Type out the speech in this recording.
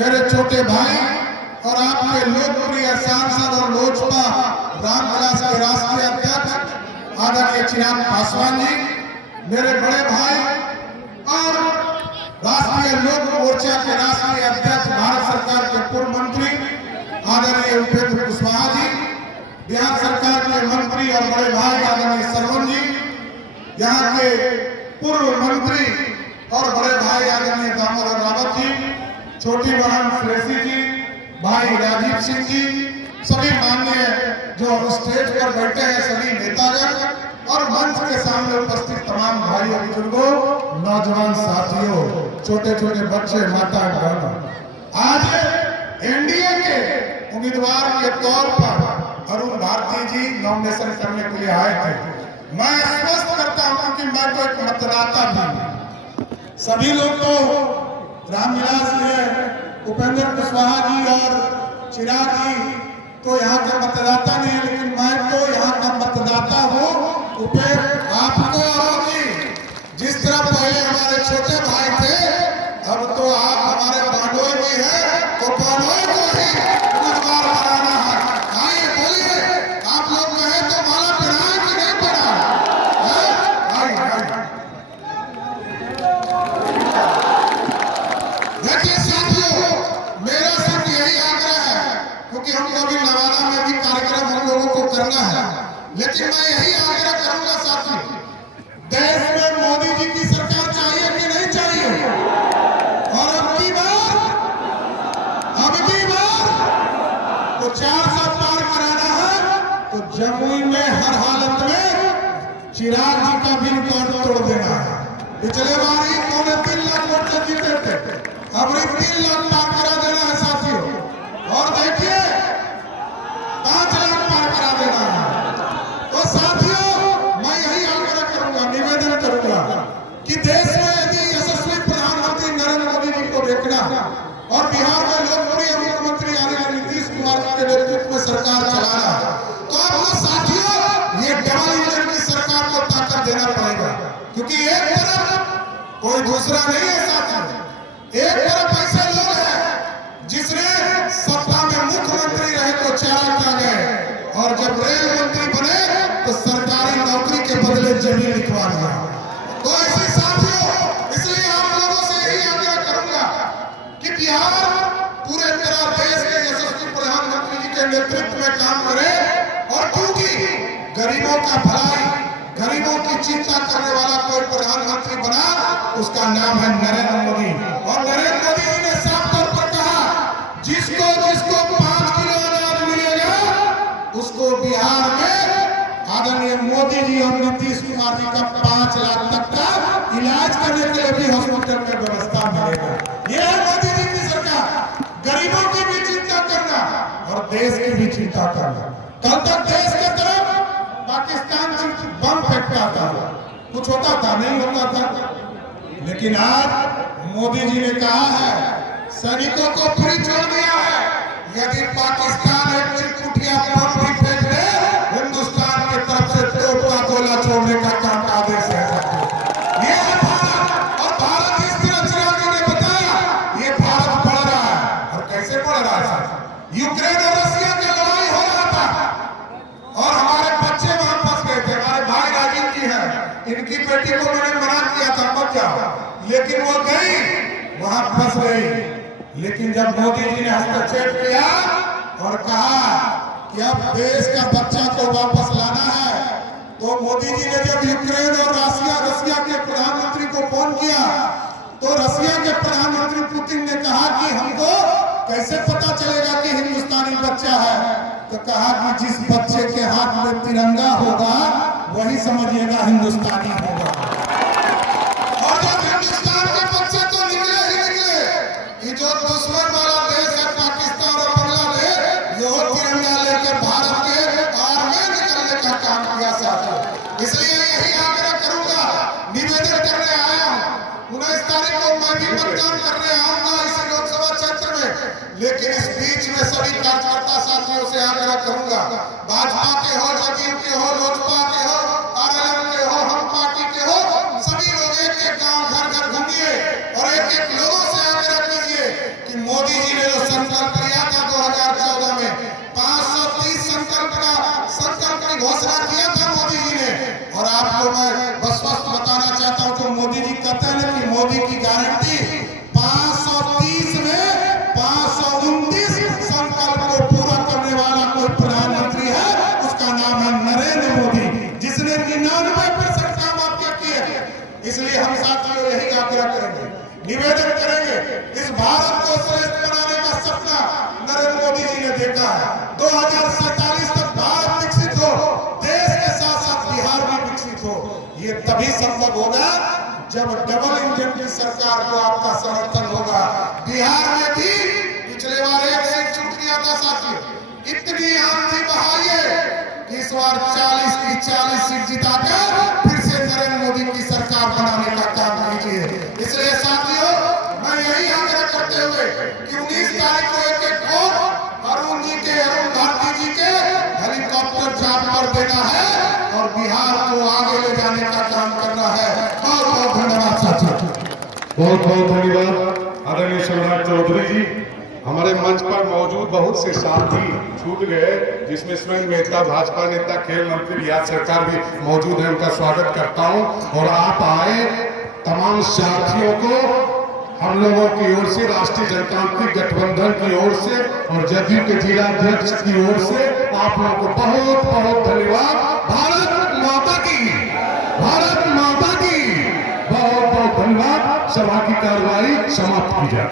मेरे छोटे भाई और आपके लोकप्रिय सांसद और लोजपा रामविलास के राष्ट्रीय अध्यक्ष आदरणीय चिराग पासवान जी, मेरे बड़े भाई और राष्ट्रीय लोक मोर्चा के राष्ट्रीय अध्यक्ष भारत सरकार के पूर्व मंत्री आदरणीय उपेंद्र कुशवाहा जी, बिहार सरकार के मंत्री और बड़े भाई आदरणीय सरवन जी, यहाँ के पूर्व मंत्री और बड़े भाई आदरणीय दामोदर रावत जी, छोटी बहन श्रेषी जी, भाई राजीव सिंह जी, सभी माननीय जो स्टेज पर बैठे हैं सभी नेतागण और मंच के सामने उपस्थित तमाम भाइयों बुजुर्गों, नौजवान साथियों, छोटे छोटे बच्चे, माता बहन, आज एनडीए के उम्मीदवार के तौर पर अरुण भारती जी नॉमिनेशन करने के लिए आए थे। मैं स्पष्ट करता हूं कि मैं तो एक मतदाता भी, सभी लोग तो रामविलास ने उपेंद्र कुशवाहा जी और चिराग जी तो यहाँ का मतदाता नहीं है, लेकिन मैं तो यहाँ का मतदाता हूँ। उपेंद्र आपको जिस तरह पहले हमारे छोटे भाई थे, अब तो आप हमारे बांडोई भी हैं, तो बांडोई को ही उम्मीदवार बनाना है। आइए बोलिए, आप लोग कहें तो माला पहनाए कि नहीं पहनाए? देखिए साथियों, मेरा सिर्फ यही आग्रह है, क्योंकि हमको अभी नवादा में भी कार्यक्रम हम लोगों को करना है, लेकिन मैं यही आग्रह करूंगा साथियों, देश में मोदी जी की सरकार चाहिए कि नहीं चाहिए? और अब की बार तो 400 पार कराना है, तो जमुई में हर हालत में चिराग जी का भी रिकॉर्ड तोड़ देना है। पिछले बार ही 3.5 लाख वोट से जीते थे, अब 3 लाख पार करा देना है साथियों, और देखिए 5 लाख पार करा देना है। तो साथियों, मैं यही आग्रह करूंगा, निवेदन करूंगा कि देश में यदि यशस्वी प्रधानमंत्री नरेंद्र मोदी जी को देखना और बिहार में लोकप्रिय मुख्यमंत्री आदरणीय नीतीश कुमार के नेतृत्व में सरकार चलाना, तो आपको साथियों ये डबल इंजन की सरकार को ताकत देना पड़ेगा, क्योंकि एक तरफ कोई दूसरा नहीं है साथियों, एक तरफ ऐसे लोग हैं जिसने सत्ता में मुख्यमंत्री रहे तो 4 आ गए, और जब रेल मंत्री बने तो सरकारी नौकरी के बदले जमीन लिखवा दिया। तो ऐसे साथियों, इसलिए आप लोगों से यही आग्रह करूंगा कि बिहार पूरे तरह देश के यशस्वी प्रधानमंत्री जी के नेतृत्व में काम करे, और क्योंकि गरीबों का भलाई, गरीबों की चिंता करने वाला कोई प्रधानमंत्री बना, उसका नाम है नरेंद्र मोदी। और नरेंद्र मोदी जी ने साफ तौर पर कहा, जिसको 5 किलो अनाज मिलेगा उसको बिहार में आदरणीय मोदी जी और नीतीश कुमार जी का 5 लाख तक का इलाज करने के लिए भी हॉस्पिटल में व्यवस्था मिलेगा। यह है मोदी जी की सरकार, गरीबों की भी चिंता करना और देश की भी चिंता करना। कल तक देश के तरफ पाकिस्तान बम फेंकता था, कुछ होता था नहीं होता था, लेकिन आज मोदी जी ने कहा है, सैनिकों को फ्री छोड़ दिया है, यदि पाकिस्तान एक चिरकुटिया बम भी फेंक दे, हिंदुस्तान की तरफ से तोप का गोला छोड़ने का काम आदेश है। ये भारत, और भारत इस तरह चिराग जी ने बताया, ये भारत बढ़ रहा है। और कैसे बढ़ रहा है? यूक्रेन और रशिया की लड़ाई हो रहा था और हमारे बच्चे वहां फंस गए थे। हमारे भाई राजीव जी हैं, इनकी बेटी को मैंने मना किया था मत जाओ, लेकिन वो गई, वहां फंस गई। लेकिन जब मोदी जी ने हस्तक्षेप किया और कहा कि अब देश का बच्चा को वापस लाना है, तो मोदी जी ने जब यूक्रेन और रशिया के प्रधानमंत्री को फोन किया, तो रशिया के प्रधानमंत्री पुतिन ने कहा कि हमको कैसे पता चलेगा कि हिंदुस्तानी बच्चा है? तो कहा कि जिस बच्चे के हाथ में तिरंगा होगा वही समझिएगा हिंदुस्तानी होगा। और जब हिंदुस्तान के बच्चे तो निकले ही निकले, ये जो दुश्मन वाला देश है पाकिस्तान और बांग्लादेश, यो तिरंगा लेकर भारत के आर में निकलने का काम किया साथियों। इसलिए यही आग्रह करूंगा, निवेदन करने आया हूं, 19 तारीख को मैं भी मतदान करने आऊंगा इस लोकसभा क्षेत्र में, लेकिन इस बीच में सभी कार्यकर्ता साथियों से आग्रह करूंगा, भाजपा के हो, जदयू के हो, लोजपा के हो, आरएलएम के हो, हम पार्टी के हो, सभी लोग एक-एक गांव घर घर घूमिए और एक-एक लोगों से आग्रह कीजिए कि मोदी जी आपको मैं बस बताना चाहता हूं, जो मोदी जी कहते हैं ना कि मोदी की गारंटी 530 में 529 संकल्प को पूरा करने वाला कोई प्रधानमंत्री है, उसका नाम है नरेंद्र मोदी, जिसने 99% काम आपके किए। इसलिए हम साथियों यही आग्रह करेंगे, निवेदन करेंगे, इस भारत को श्रेष्ठ बनाने का सपना नरेंद्र मोदी जी ने देखा है। 2047 तक भारत विकसित हो, देश के साथ साथ बिहार भी विकसित हो। ये तभी संभव होगा जब डबल इंजन की सरकार को आपका समर्थन होगा। बिहार में भी पिछले बार एक सीट छूट गया था साथियों, इतनी आंधी बहाई है कि इस बार 40 की 40 सीट जिताकर फिर से नरेंद्र मोदी की सरकार बनाने का काम कीजिए। इसलिए साथियों, मैं यही आग्रह करते हुए कि 19 तारीख को एक वोट अरुण जी के, अरुण भारती जी के हेलीकॉप्टर चाप पर देना है और बिहार को आगे ले जाने का काम करना है। बहुत बहुत धन्यवाद साथियों। बहुत बहुत धन्यवाद आदरणीय शिवराज चौधरी जी। हमारे मंच पर मौजूद बहुत से साथी छूट गए, जिसमें स्वयं नेता, भाजपा नेता, खेल मंत्री बिहार सरकार भी मौजूद है, उनका स्वागत करता हूं। और आप आए तमाम साथियों को हम लोगों की ओर से, राष्ट्रीय जनतांत्रिक गठबंधन की ओर से और जदयू के जिला अध्यक्ष की ओर से आप लोगों को बहुत बहुत धन्यवाद। भारत माता की, भारत माता की बहुत बहुत धन्यवाद। सभा की कार्रवाई समाप्त की जाए।